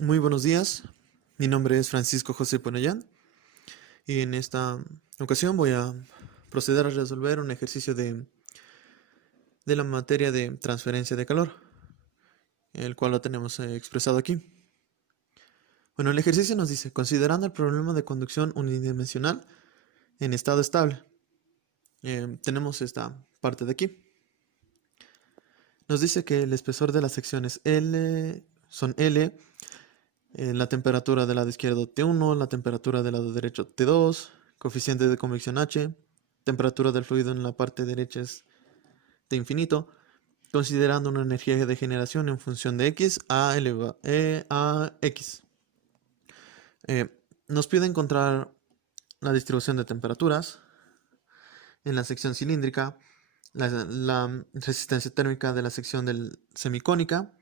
Muy buenos días, mi nombre es Francisco José Ponellán y en esta ocasión voy a proceder a resolver un ejercicio de la materia de transferencia de calor, el cual lo tenemos expresado aquí. Bueno, el ejercicio nos dice, considerando el problema de conducción unidimensional en estado estable, tenemos esta parte de aquí. Nos dice que el espesor de las secciones L son L, la temperatura del lado izquierdo T1, la temperatura del lado derecho T2, coeficiente de convección H, temperatura del fluido en la parte derecha es T infinito, considerando una energía de generación en función de x a x. Eh, Nos pide encontrar la distribución de temperaturas en la sección cilíndrica, la resistencia térmica de la sección semicónica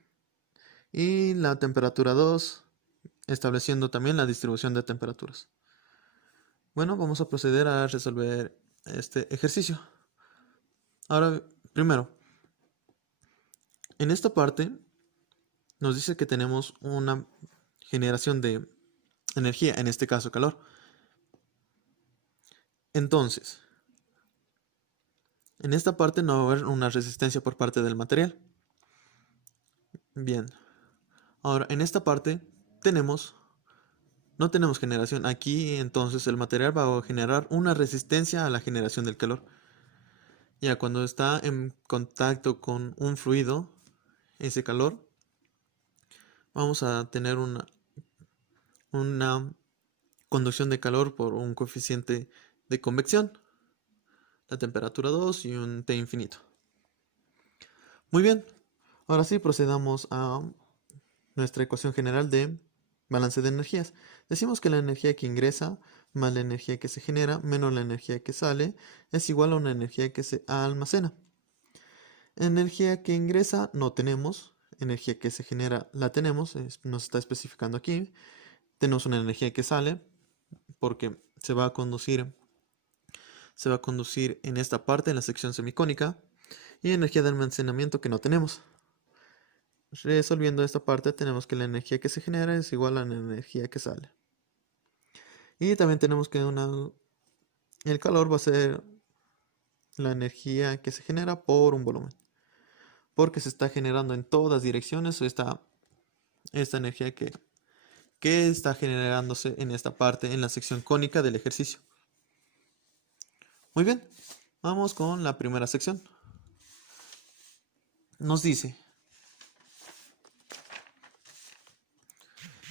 y la temperatura 2, estableciendo también la distribución de temperaturas. Bueno, vamos a proceder a resolver este ejercicio. Ahora, primero, en esta parte nos dice que tenemos una generación de energía, en este caso calor. Entonces, en esta parte no va a haber una resistencia por parte del material. Bien, ahora en esta parte no tenemos generación. Aquí entonces el material va a generar una resistencia a la generación del calor. Ya cuando está en contacto con un fluido, ese calor, vamos a tener una conducción de calor por un coeficiente de convección, la temperatura 2 y un T infinito. Muy bien, ahora sí procedamos a nuestra ecuación general de balance de energías. Decimos que la energía que ingresa más la energía que se genera menos la energía que sale es igual a una energía que se almacena. Energía que ingresa no tenemos, energía que se genera la tenemos, nos está especificando aquí. Tenemos una energía que sale porque se va a conducir en esta parte, en la sección semicónica, y energía de almacenamiento que no tenemos. Resolviendo esta parte tenemos que la energía que se genera es igual a la energía que sale. Y también tenemos que el calor va a ser la energía que se genera por un volumen. Porque se está generando en todas direcciones esta energía que está generándose en esta parte, en la sección cónica del ejercicio. Muy bien, vamos con la primera sección. Nos dice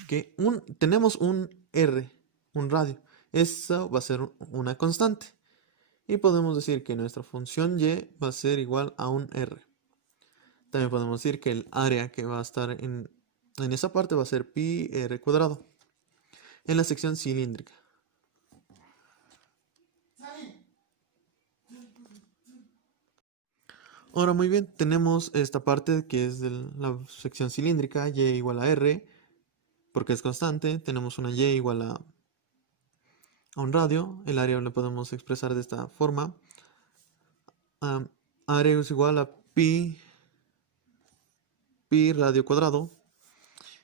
que tenemos un R, un radio. Eso va a ser una constante. Y podemos decir que nuestra función y va a ser igual a un R. También podemos decir que el área que va a estar en esa parte va a ser pi r cuadrado en la sección cilíndrica. Ahora muy bien, tenemos esta parte que es de la sección cilíndrica, y igual a r, porque es constante. Tenemos una y igual a un radio. El área lo podemos expresar de esta forma. Área es igual a pi radio cuadrado.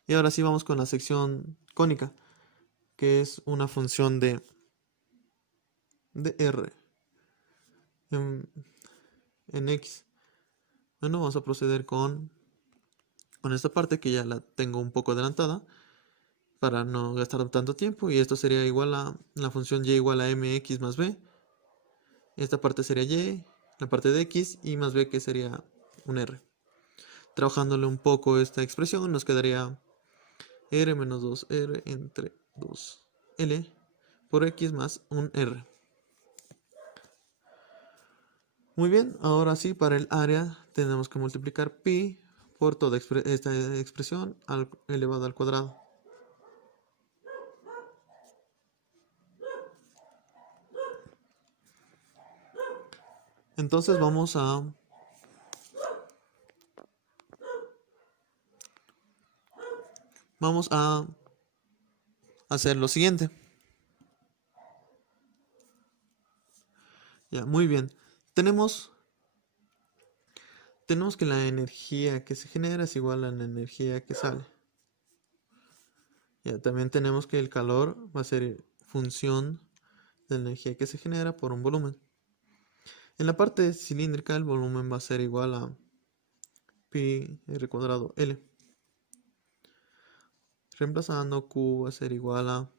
Y ahora sí vamos con la sección cónica, que es una función de r en x. Bueno, vamos a proceder con esta parte que ya la tengo un poco adelantada para no gastar tanto tiempo. Y esto sería igual a la función y igual a mx más b. Esta parte sería y, la parte de x, y más b que sería un r. Trabajándole un poco esta expresión nos quedaría r menos 2r entre 2l por x más un r. Muy bien, ahora sí, para el área tenemos que multiplicar pi por toda esta expresión elevado al cuadrado. Entonces vamos a hacer lo siguiente. Ya, muy bien. Tenemos que la energía que se genera es igual a la energía que sale. Ya, también tenemos que el calor va a ser función de la energía que se genera por un volumen. En la parte cilíndrica el volumen va a ser igual a pi r cuadrado L. Reemplazando, Q va a ser igual a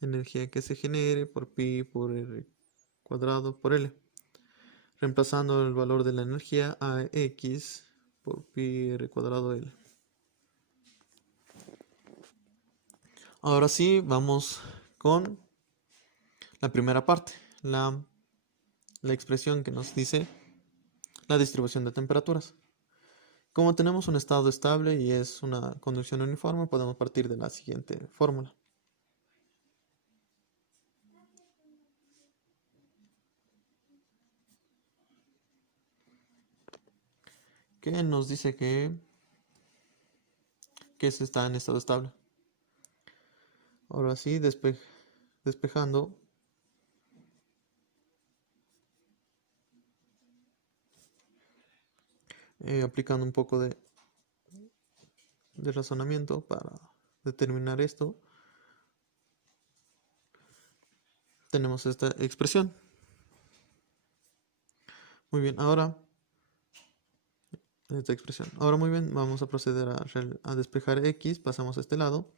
energía que se genere por pi por r cuadrado por L. Reemplazando el valor de la energía a X por pi r cuadrado L. Ahora sí, vamos con la primera parte, la expresión que nos dice la distribución de temperaturas. Como tenemos un estado estable y es una conducción uniforme, podemos partir de la siguiente fórmula. Que nos dice que se está en estado estable. Ahora sí, despejando, aplicando un poco de razonamiento para determinar esto, tenemos esta expresión. Muy bien, ahora esta expresión. Ahora muy bien, vamos a proceder a despejar x, pasamos a este lado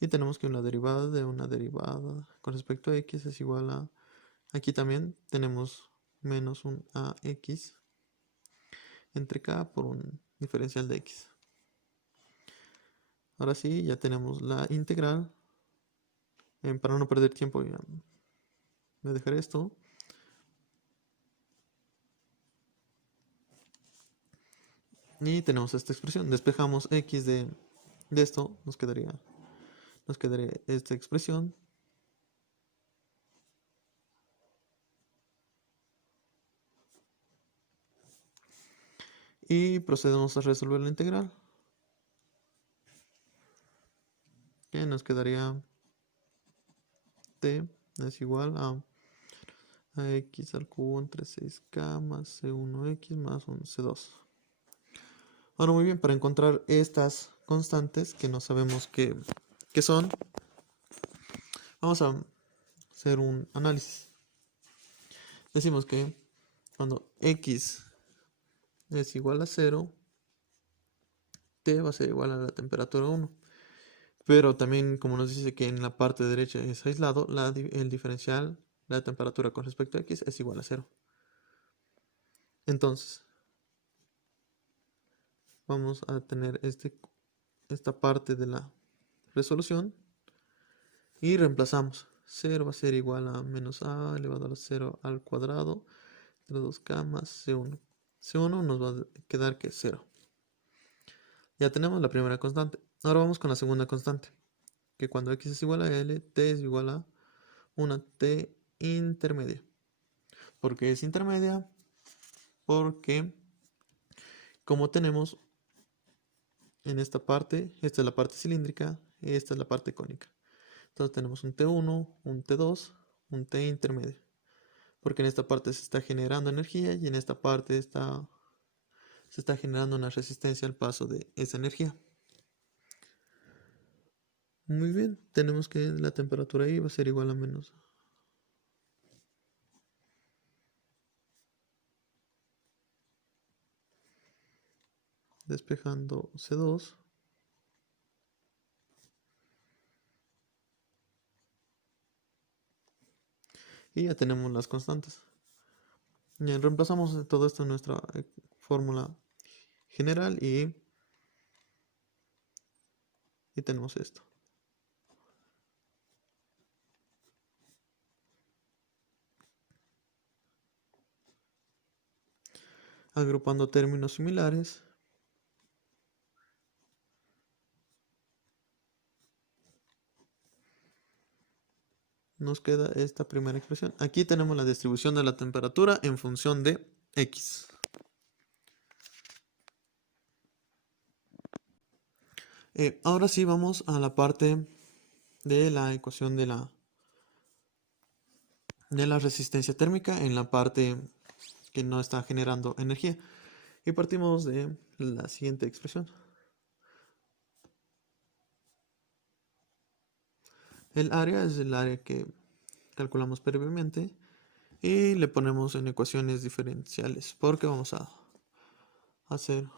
y tenemos que una derivada de una derivada con respecto a x es igual a, aquí también tenemos menos un ax entre k por un diferencial de x. Ahora sí, ya tenemos la integral. Para no perder tiempo, voy a dejar esto. Y tenemos esta expresión. Despejamos x de esto, nos quedaría esta expresión. Y procedemos a resolver la integral. Que nos quedaría t es igual a x al cubo entre 6k más c1x más un c2. Ahora muy bien, para encontrar estas constantes que no sabemos qué son, vamos a hacer un análisis. Decimos que cuando x es igual a 0, t va a ser igual a la temperatura 1. Pero también, como nos dice que en la parte derecha es aislado, el diferencial, la temperatura con respecto a x es igual a 0. Entonces, vamos a tener esta parte de la resolución y reemplazamos. 0 va a ser igual a menos a elevado a 0 al cuadrado entre 2k más c1. C1 nos va a quedar que es 0. Ya tenemos la primera constante. Ahora vamos con la segunda constante, que cuando x es igual a L, t es igual a una t intermedia. ¿Por qué es intermedia? Porque como tenemos en esta parte, esta es la parte cilíndrica y esta es la parte cónica. Entonces tenemos un T1, un T2, un T intermedio. Porque en esta parte se está generando energía y en esta parte se está generando una resistencia al paso de esa energía. Muy bien, tenemos que la temperatura ahí va a ser igual a menos. Despejando C2. Y ya tenemos las constantes. Ya reemplazamos todo esto en nuestra fórmula general y tenemos esto. Agrupando términos similares, nos queda esta primera expresión. Aquí tenemos la distribución de la temperatura en función de x. Ahora sí vamos a la parte de la ecuación de la resistencia térmica en la parte que no está generando energía. Y partimos de la siguiente expresión. El área es el área que calculamos previamente y le ponemos en ecuaciones diferenciales porque vamos a hacer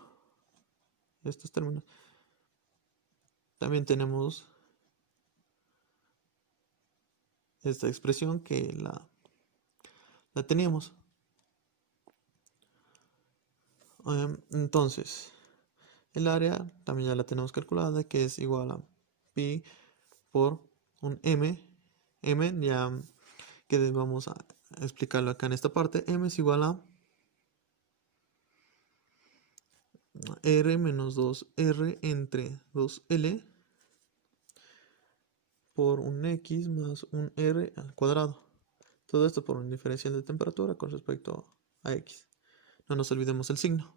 estos términos. También tenemos esta expresión que la teníamos. Entonces, el área también ya la tenemos calculada, que es igual a pi por un m ya que vamos a explicarlo acá en esta parte. M es igual a r menos 2r entre 2l por un x más un r al cuadrado. Todo esto por un diferencial de temperatura con respecto a x. No nos olvidemos el signo.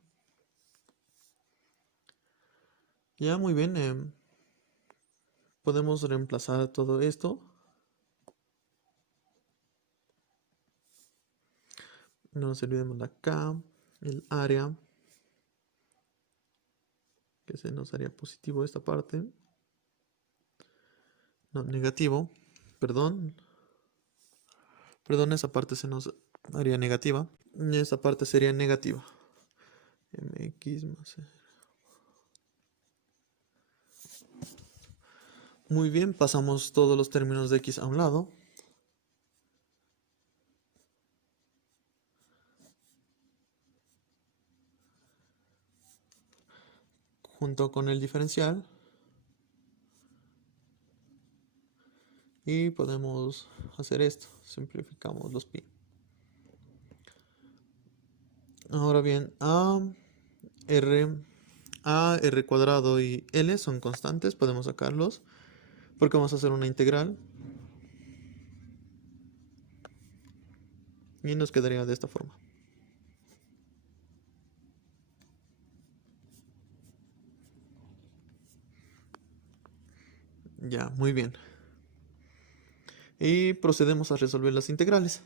Ya, muy bien. Podemos reemplazar todo esto. No nos olvidemos la K, el área, que se nos haría positivo esta parte. No, negativo. Perdón. Perdón, esa parte se nos haría negativa. Y esta parte sería negativa. Mx más... Muy bien, pasamos todos los términos de x a un lado. Junto con el diferencial. Y podemos hacer esto. Simplificamos los pi. Ahora bien, r cuadrado y l son constantes. Podemos sacarlos porque vamos a hacer una integral. Y nos quedaría de esta forma. Ya, muy bien. Y procedemos a resolver las integrales.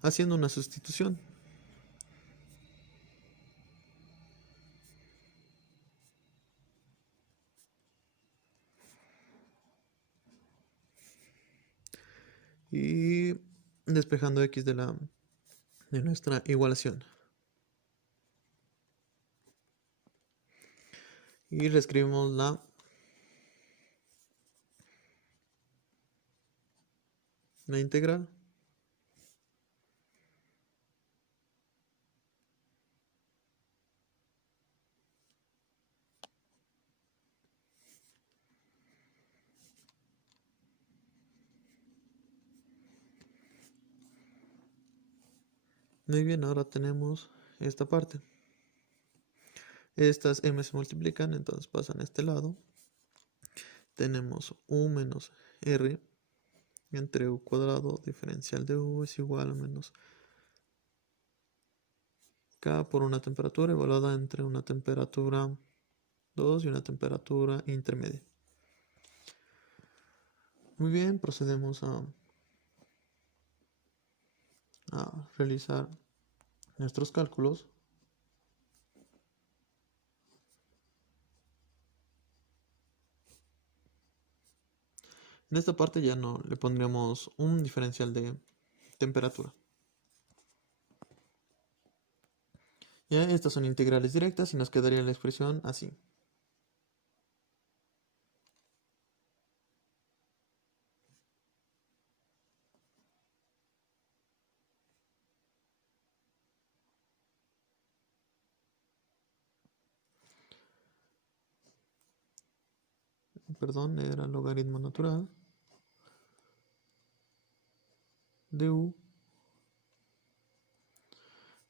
Haciendo una sustitución. Y despejando x de nuestra igualación. Y reescribimos la integral. Muy bien, ahora tenemos esta parte. Estas m se multiplican, entonces pasan a este lado. Tenemos u menos r entre u cuadrado diferencial de u es igual a menos k por una temperatura evaluada entre una temperatura 2 y una temperatura intermedia. Muy bien, procedemos a realizar nuestros cálculos. En esta parte ya no le pondremos un diferencial de temperatura. Ya, estas son integrales directas y nos quedaría la expresión así. Perdón, era logaritmo natural de u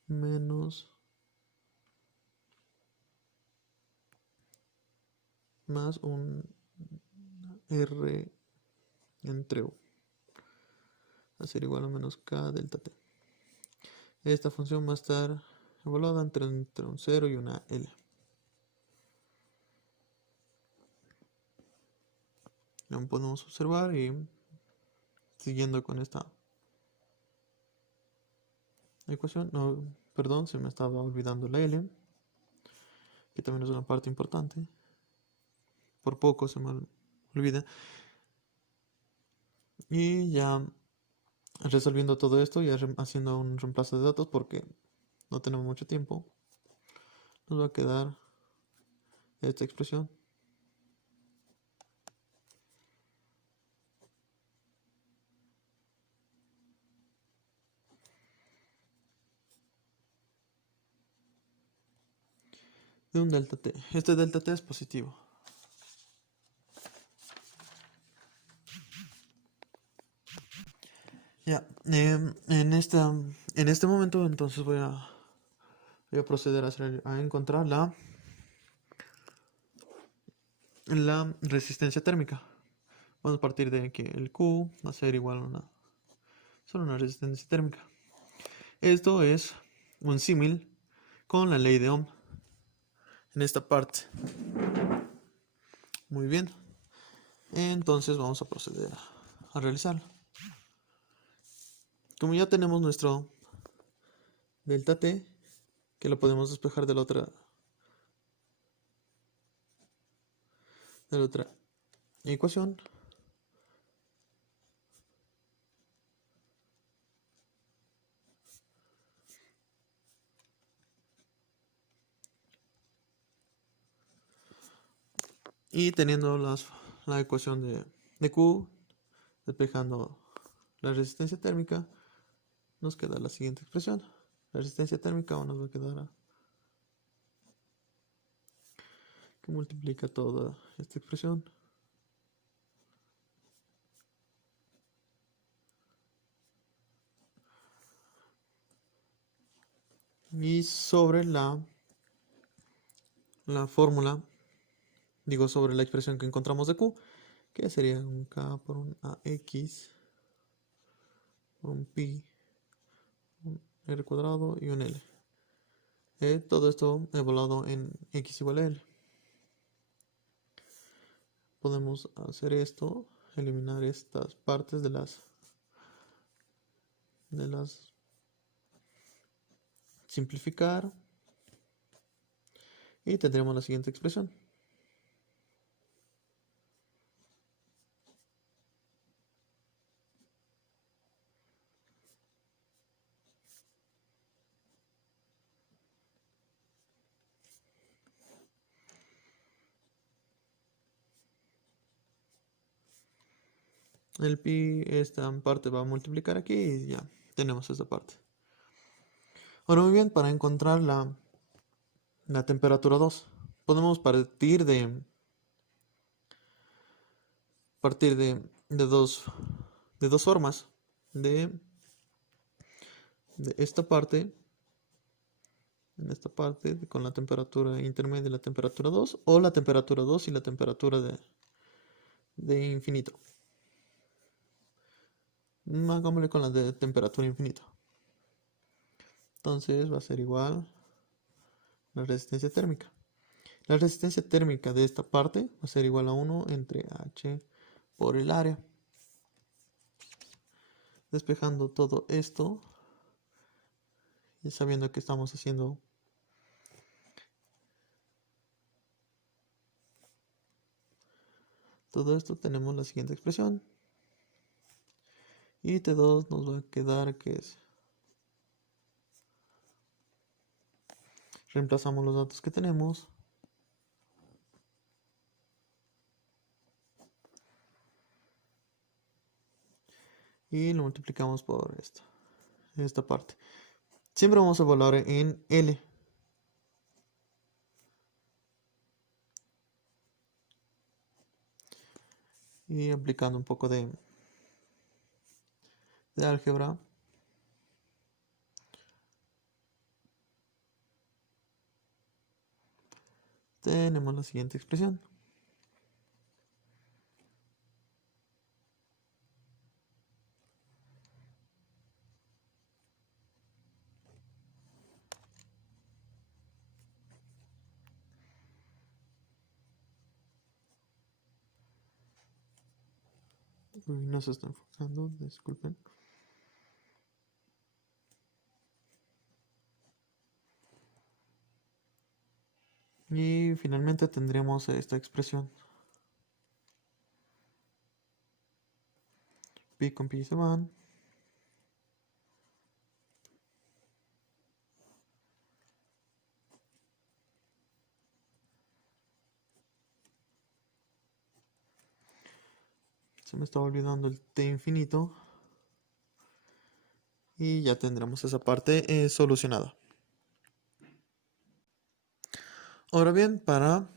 menos más un r entre u va a ser igual a menos k delta t. Esta función va a estar evaluada entre un 0 y una L. Lo podemos observar y siguiendo con esta ecuación, no, perdón, se me estaba olvidando la L, que también es una parte importante. por poco se me olvida. Y ya resolviendo todo esto, ya haciendo un reemplazo de datos porque no tenemos mucho tiempo, nos va a quedar esta expresión. De un delta t. Este delta t es positivo. Ya, en este momento entonces voy a proceder a encontrar la resistencia térmica. Vamos a partir de que el Q va a ser igual a solo una resistencia térmica. Esto es un símil con la ley de Ohm en esta parte. Muy bien. Entonces vamos a proceder a realizarlo. Como ya tenemos nuestro delta t, que lo podemos despejar de la otra ecuación, y teniendo la ecuación de Q, despejando la resistencia térmica, nos queda la siguiente expresión. La resistencia térmica nos va a quedar que multiplica toda esta expresión y sobre la fórmula, digo sobre la expresión que encontramos de Q, que sería un K por un AX por un pi, un R cuadrado y un L. Todo esto evaluado en X igual a L. Podemos hacer esto, eliminar estas partes de las simplificar y tendremos la siguiente expresión. El pi, esta parte va a multiplicar aquí y ya tenemos esta parte. Ahora muy bien, para encontrar la temperatura 2, podemos partir de dos formas. De esta parte, en esta parte, con la temperatura intermedia y la temperatura 2, o la temperatura 2 y la temperatura de infinito. Hagámosle con la de temperatura infinito. Entonces va a ser igual la resistencia térmica. La resistencia térmica de esta parte va a ser igual a 1 entre H por el área. Despejando todo esto y sabiendo que estamos haciendo todo esto, tenemos la siguiente expresión. Y T2 nos va a quedar que es. Reemplazamos los datos que tenemos. Y lo multiplicamos por esta parte. Siempre vamos a evaluar en L. Y aplicando un poco de álgebra. Tenemos la siguiente expresión. Uy, no se está enfocando, disculpen. Y finalmente tendremos esta expresión. pi con pi se van. Se me estaba olvidando el t infinito. Y ya tendremos esa parte solucionada. Ahora bien, para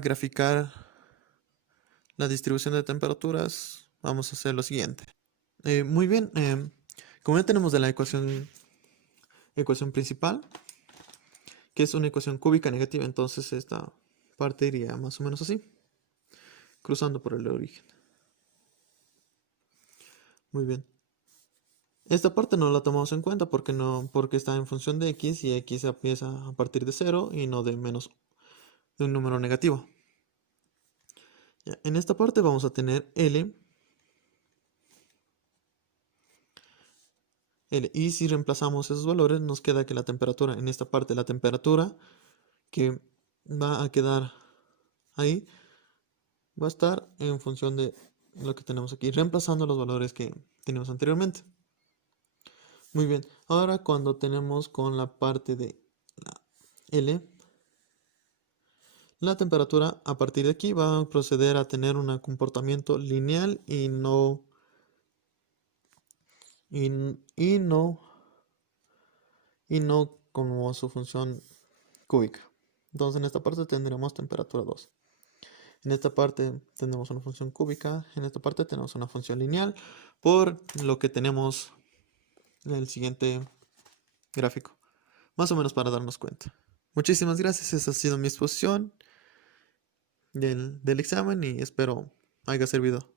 graficar la distribución de temperaturas, vamos a hacer lo siguiente. Muy bien, como ya tenemos de la ecuación principal, que es una ecuación cúbica negativa, entonces esta parte iría más o menos así, cruzando por el origen. Muy bien. Esta parte no la tomamos en cuenta porque está en función de x y x empieza a partir de 0 y no de un número negativo. Ya, en esta parte vamos a tener L, y si reemplazamos esos valores nos queda que la temperatura, en esta parte la temperatura que va a quedar ahí va a estar en función de lo que tenemos aquí, reemplazando los valores que teníamos anteriormente. Muy bien, ahora cuando tenemos con la parte de la L, la temperatura a partir de aquí va a proceder a tener un comportamiento lineal y no como su función cúbica. Entonces en esta parte tendremos temperatura 2. En esta parte tenemos una función cúbica, en esta parte tenemos una función lineal, por lo que tenemos en el siguiente gráfico, más o menos para darnos cuenta. Muchísimas gracias, esa ha sido mi exposición del examen y espero haya servido.